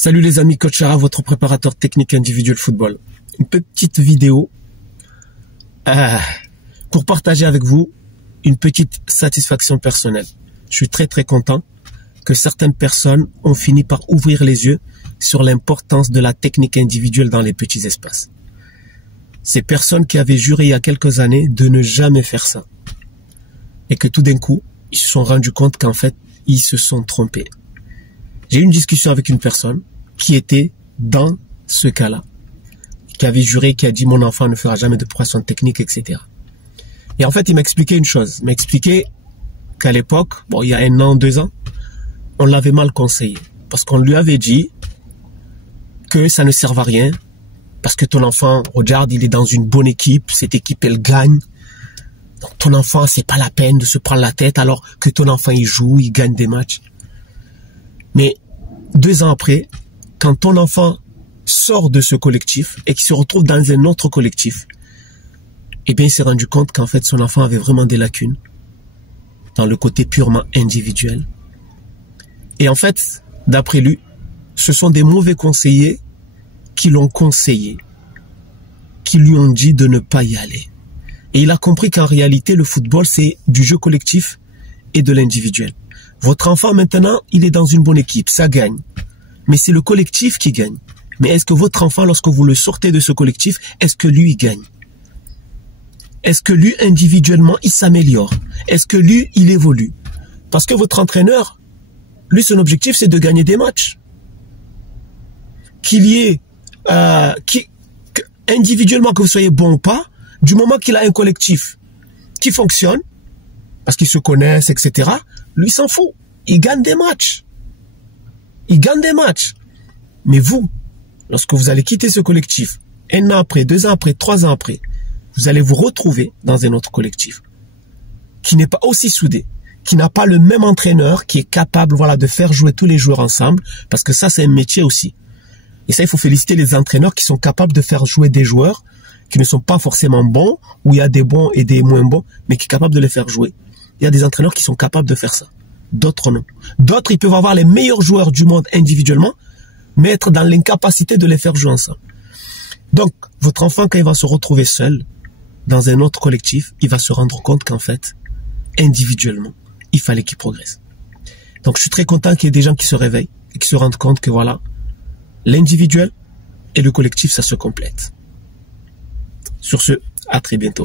Salut les amis, Coach Chara, votre préparateur technique individuel football. Une petite vidéo pour partager avec vous une petite satisfaction personnelle. Je suis très content que certaines personnes ont fini par ouvrir les yeux sur l'importance de la technique individuelle dans les petits espaces. Ces personnes qui avaient juré il y a quelques années de ne jamais faire ça. Et que tout d'un coup, ils se sont rendus compte qu'en fait, ils se sont trompés. J'ai eu une discussion avec une personne qui était dans ce cas-là, qui avait juré, qui a dit mon enfant ne fera jamais de progression technique, etc. Et en fait, il m'a expliqué une chose. Il m'a expliqué qu'à l'époque, il y a 1 an, 2 ans, on l'avait mal conseillé. Parce qu'on lui avait dit que ça ne servait à rien. Parce que ton enfant, regarde, il est dans une bonne équipe. Cette équipe, elle gagne. Donc ton enfant, c'est pas la peine de se prendre la tête alors que ton enfant, il joue, il gagne des matchs. Mais 2 ans après, quand ton enfant sort de ce collectif et qu'il se retrouve dans un autre collectif, eh bien, il s'est rendu compte qu'en fait, son enfant avait vraiment des lacunes dans le côté purement individuel. Et en fait, d'après lui, ce sont des mauvais conseillers qui l'ont conseillé, qui lui ont dit de ne pas y aller. Et il a compris qu'en réalité, le football, c'est du jeu collectif et de l'individuel. Votre enfant, maintenant, il est dans une bonne équipe, ça gagne. Mais c'est le collectif qui gagne. Mais est-ce que votre enfant, lorsque vous le sortez de ce collectif, est-ce que lui, il gagne? Est-ce que lui, individuellement, il s'améliore? Est-ce que lui, il évolue? Parce que votre entraîneur, lui, son objectif, c'est de gagner des matchs. Qu'il y ait, individuellement, que vous soyez bon ou pas, du moment qu'il a un collectif qui fonctionne, parce qu'ils se connaissent, etc., lui, il s'en fout. Il gagne des matchs. Il gagne des matchs. Mais vous, lorsque vous allez quitter ce collectif, 1 an après, 2 ans après, 3 ans après, vous allez vous retrouver dans un autre collectif qui n'est pas aussi soudé, qui n'a pas le même entraîneur, qui est capable, de faire jouer tous les joueurs ensemble, parce que ça, c'est un métier aussi. Et ça, il faut féliciter les entraîneurs qui sont capables de faire jouer des joueurs qui ne sont pas forcément bons, où il y a des bons et des moins bons, mais qui sont capables de les faire jouer. Il y a des entraîneurs qui sont capables de faire ça. D'autres non. D'autres, ils peuvent avoir les meilleurs joueurs du monde individuellement, mais être dans l'incapacité de les faire jouer ensemble. Donc, votre enfant, quand il va se retrouver seul, dans un autre collectif, il va se rendre compte qu'en fait, individuellement, il fallait qu'il progresse. Donc, je suis très content qu'il y ait des gens qui se réveillent et qui se rendent compte que l'individuel et le collectif, ça se complète. Sur ce, à très bientôt.